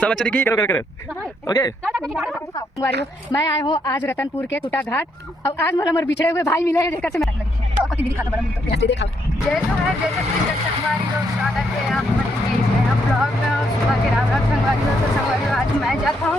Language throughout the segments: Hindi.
सब अच्छा दिखी करो करो ओके। मैं आया हूँ आज रतनपुर के कुटा घाट और आज मतलब हमारे बिछड़े हुए भाई मिले हैं जैसे मैं देखा स्वागत है आप ब्लॉग में सुबह के राम राम संगवारी हो। तो संगवारी आज मैं जाता हूँ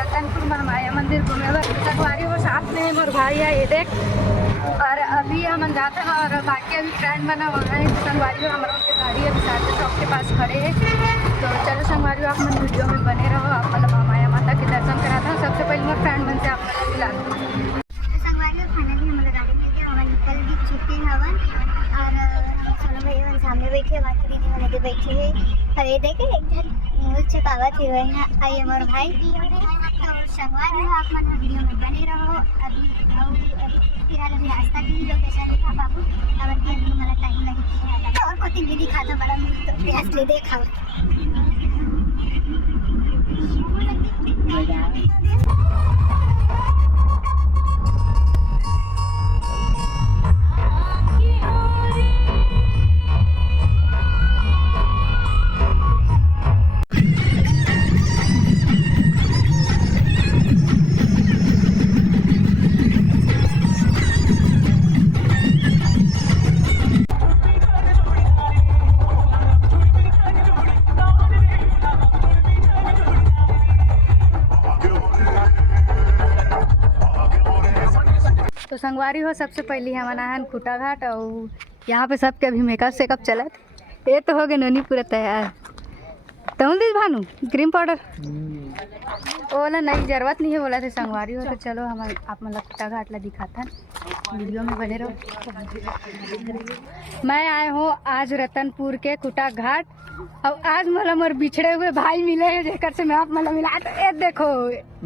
रतनपुर में माया मंदिर घूमे संगवारी हो साथ में मोर भाई है ये देख। और अभी हम जाते हैं और बाकी अभी फ्रेंड बना हुआ है संगवारी हम लोग की गाड़ी अभी सारे चौक के पास खड़े हैं। तो चलो संगवारी आप मन वीडियो में बने रहो। आप मतलब माया माता के दर्शन कराता हूँ। सबसे पहले मोर फ्रेंड बन से आप मतलब मिला संगवारी फाइनली हमारा गाड़ी मिल गया। हमारे निकल भी चुके हवन और सोनू भैया सामने बैठे बाकी दीदी वाले के बैठे है। और ये देखे एकदम न्यूज छुपावा थी वही आई हमारे भाई। तो संगवारी आप मतलब वीडियो में बने रहो। अभी फिलहाल अभी रास्ता की लोकेशन लिखा बाबू और हमारा टाइम लगे और कोई भी दिखा था बड़ा तो प्यास ले देखा तो संगवारी हो। सबसे पहले हम आना खुटा घाट और यहाँ पे सबके अभी मेकअप सेकअप चलत। ये तो हो गए नोनी पूरा तैयार। तुम दिस भानु क्रीम पाउडर बोला नहीं जरूरत नहीं है बोला थे संगवारी हो। तो चलो हम आप मतलब खुटा घाट ला दिखाता वीडियो में बने रहो। मैं आया हूँ आज रतनपुर के खुटा घाट और आज मतलब मोर बिछड़े हुए भाई मिले हैं जेकर से मैं आप मतलब मिला। तो ये देखो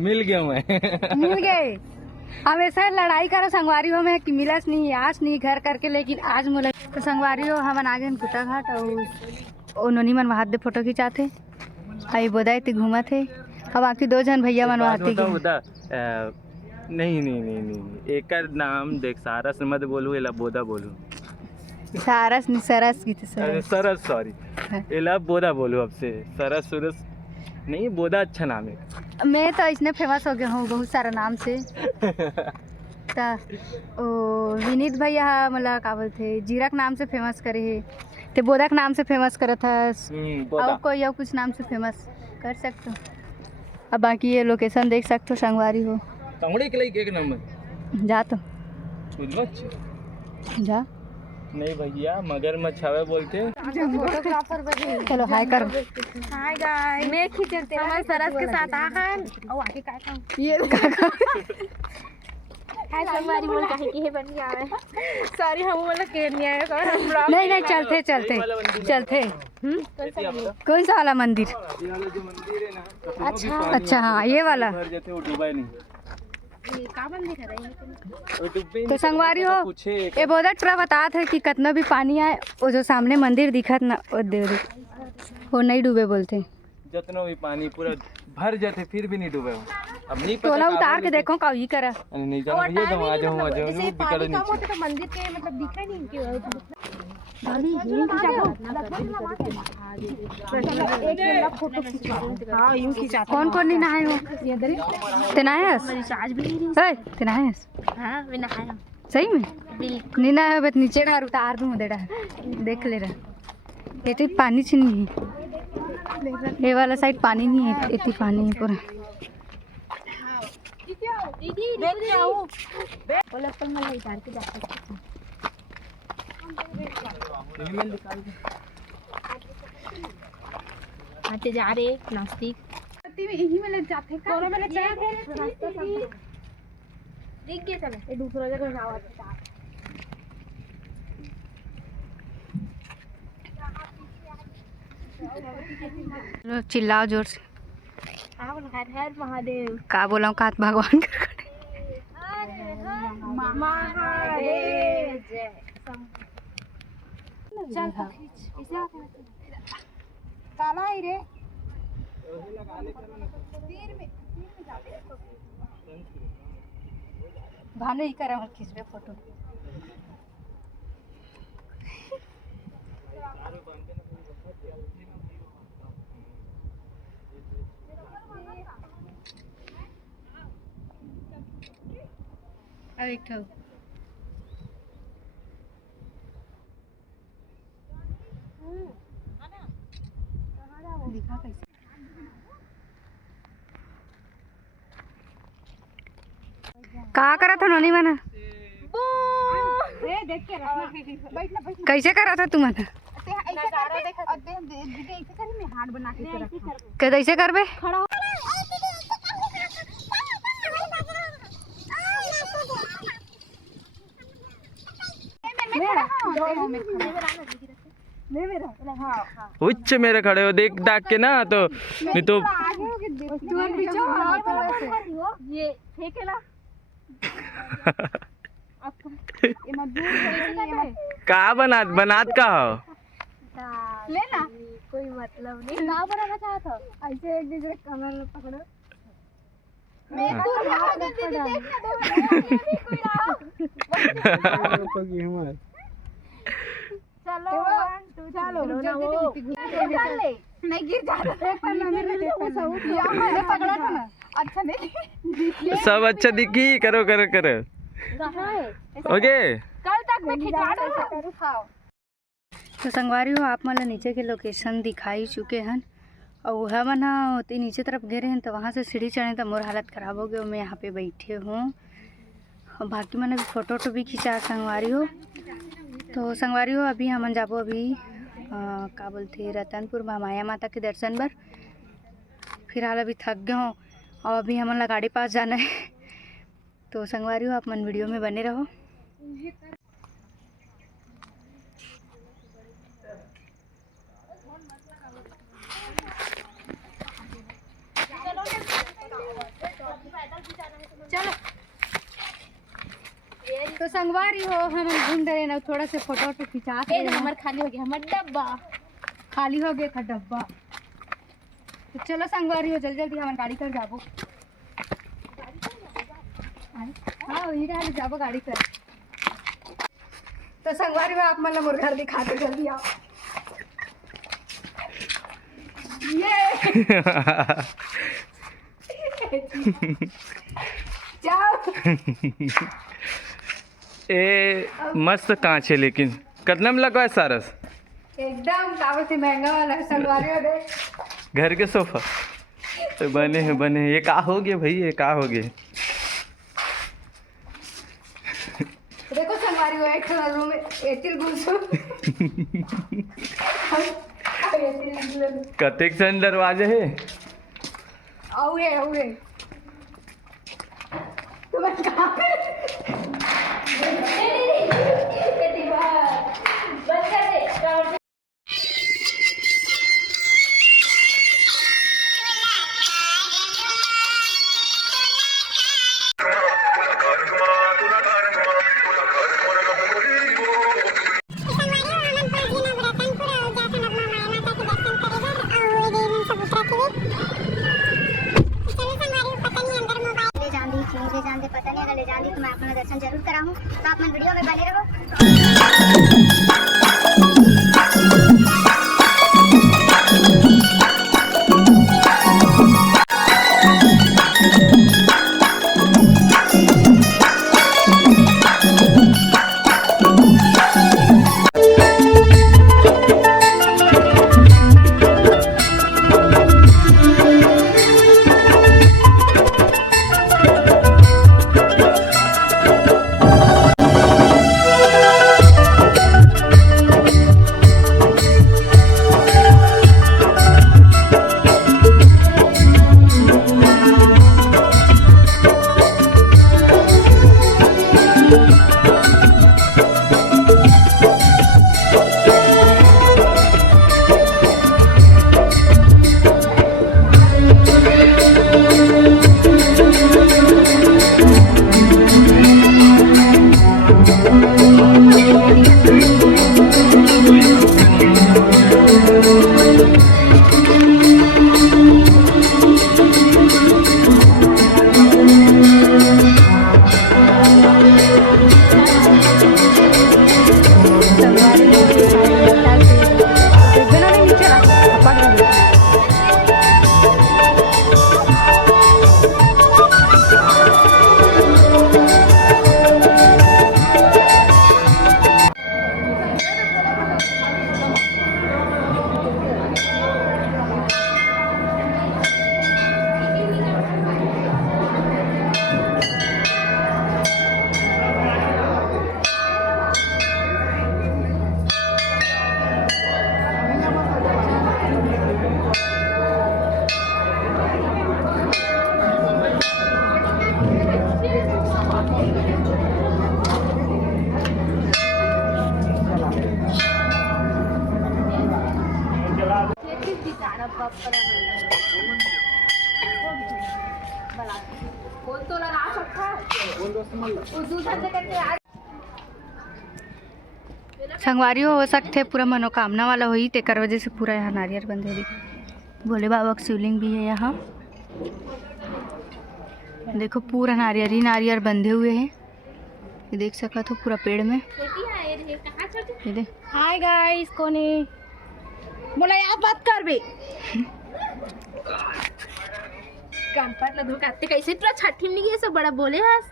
मिल गया मैं मिल गए। हमेशा लड़ाई करो संगवारी हो में कि मिलस नहीं आज नहीं घर करके लेकिन आज मुला। तो संगवारी हो हम आगे कुटा घाट और नोनी मन वहां दे फोटो खिंचाते आई बोदाई थी घूमा थे। अब बाकी दो जन भैया मन वहां नहीं नहीं नहीं नहीं एक नाम देख सारस मत बोलू एला बोदा बोलू। सारस नहीं सरस की सरस सॉरी एला बोदा बोलू। अब से सरस सुरस नहीं बोदा अच्छा नाम है। मैं तो इसने फेमस हो गया हूँ बहुत सारा नाम से। ओ विनीत भैया मतलब का बोलते जीरक नाम से फेमस करे है तो बोदा के नाम से फेमस करा था और कोई और कुछ नाम से फेमस कर सकते हो। अब बाकी ये लोकेशन देख सकते हो संगवारी हो। एक नंबर जा तो जा नहीं भैया मगरमच्छ हवे बोलते। चलो हाय करो। हाय गाइस मैं खींचते हमारे सरस के साथ आहन और आगे का काम ये हाय संगवारी बोल काहे की है बन गया है सॉरी हम बोला के नहीं आए और हम ब्लॉग नहीं नहीं चलते चलते चलते कौन सा वाला मंदिर। अच्छा अच्छा हाँ ये वाला डूबा नहीं तो संगवारी हो ये बहुत पूरा बता थे कि कितना भी पानी आए वो जो सामने मंदिर दिखत ना वो नहीं डूबे बोलते। जितना भी पानी पूरा भर जाते फिर भी नहीं डूबे। अब नहीं पता तोला उतार के देखो का ही करा नहीं जाना भैया तुम आ जाओ जैसे पानी कम होता तो मंदिर के मतलब दिखा नहीं कि कौन कौन नहीं नहाए हो तेनायस तेनायस सही में नहीं नहाए बस नीचे डार उतार दूँ दे देख ले रहा ये तो पानी से नहीं है। ये वाला साइड पानी नहीं है इतनी पानी है पूरा। जा रहे नास्तिक दिख गया चले दूसरा जगह जावा चिल्लाओ जोर से। हर हर महादेव का बोला का भगवान महादेव जय चल काला ही रे भानु ही करे खींचबे फोटो। अब एक ठो दिखा कैसे का करा था नोनी मना देख के रखना बैठना कैसे करा था तुम मना कैसे करबे उच्च मेरे खड़े हो देख डाक के ना तो नहीं तो ये फेंकेला का बनात का हो लेना कोई मतलब नहीं ना बनाना चाहता ऐसे एक दूसरे कमर में पकड़ो मैं तो चलो चलो नहीं गिर जाता पकड़ा था ना अच्छा नहीं सब अच्छा दिखी करो करो करो ओके कल तक मैं खिंचा दूंगा। तो संगवारी हो आप मतलब नीचे के लोकेशन दिखाई चुके हैं और वह मना होती नीचे तरफ गिरे हैं तो वहाँ से सीढ़ी चढ़े तो मोर हालत ख़राब हो गई मैं यहाँ पे बैठे हूँ और बाकी मैंने भी फ़ोटो भी खींचा संगवारी हो। तो संगवारी हो अभी हम जाबो अभी का बोलते रतनपुर महामाया माता के दर्शन पर फिलहाल अभी थक गए हों और अभी हमारा गाड़ी पास जाना है। तो संगवारी हो आप मन वीडियो में बने रहो। चलो तो संगवारी हो हम घूम रहे ना थोड़ा से फोटो वोटो खिंचा के हमारे खाली हो गया हमारा डब्बा खाली हो गया डब्बा। तो चलो संगवारी हो जल्दी जल्दी हमारे गाड़ी कर जाबो। हाँ वही रहा जाबो गाड़ी कर। तो संगवारी हो आप मतलब मोर घर दिखाते जल्दी आओ। ये जाओ ए मस्त कांच है लेकिन कितना में लगा है सारस एकदम काफी से महंगा वाला है संगवारी हो दे घर के सोफा तो बने हैं ये का हो गया भाई ये का हो गया देखो संगवारी हो एक रूम में एतिल घुसो कतेक सन दरवाजे है औरे तुम्हें कहाँ पे बंद कर दे पता नहीं अगर ले जान दी तो मैं अपना दर्शन जरूर कराऊं। तो आप मन वीडियो में बने रहो। संगवारी हो सकते पूरा मनोकामना वाला हुई तेकर वजह से पूरा यहाँ नारियल बंधे दी। भोले बाबा का शिवलिंग भी है यहाँ। देखो पूरा नारियल ही नारियल बंधे हुए हैं, ये देख सका तो पूरा पेड़ में। ये देख। हाय गाइस, कौन है? बोला यार बात कर बे। गणपत लड्डू काटते कैसे पूरा छठी में ये सब बड़ा बोले हस।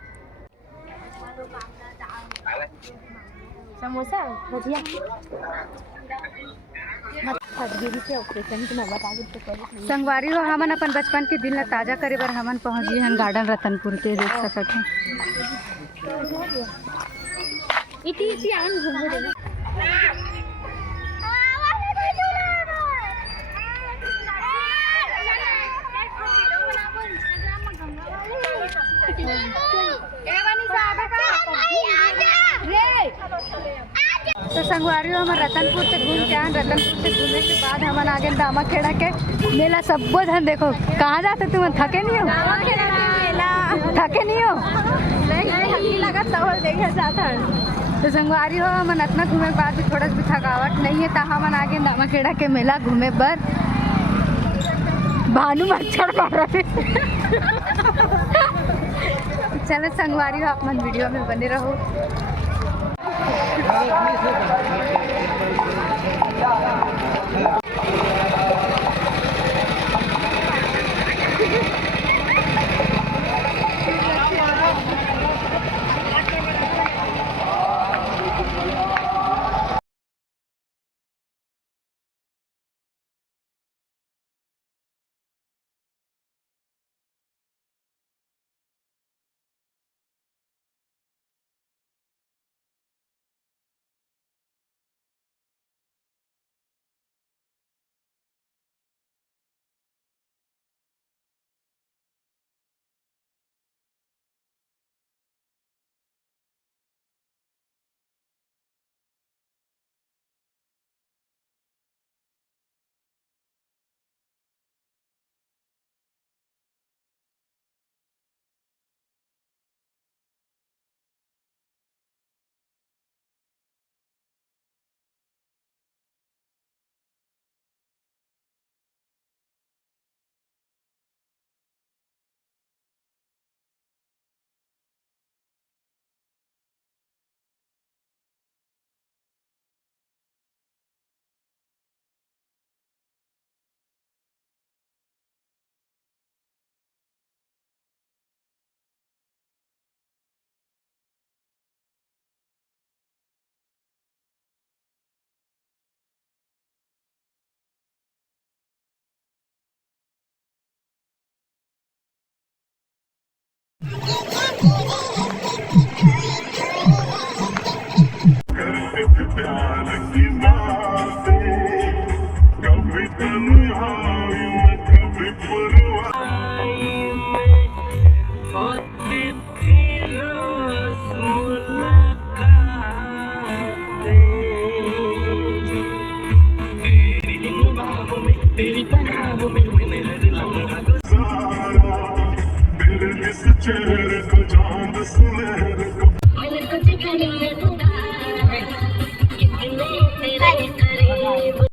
समोसा भजिया संगवारी हो हमन अपन बचपन के दिन ला ताजा करे बर हमन पहुंच गए हन गार्डन रतनपुर के। देख सकत हैं इति इति आन घूमने दे। तो संगवारी हो हम रतनपुर से घूम के आए। रतनपुर से घूमने के बाद हमन आगे दामा खेड़ा के मेला सबो धन। देखो कहाँ जाते तुम? थके नहीं हो? थके नहीं हो? लगा तवल देखा जाता है। तो संगवारी हो हमन इतना घूमे के बाद भी थोड़ा भी थकावट नहीं है, तो हमन आगे दामा खेड़ा के मेला घूमे बर। भानु मच्छर मार रहे। चलो संगवारी हो अपन वीडियो में बने रहो। चेहरे को चांद सुनहरे को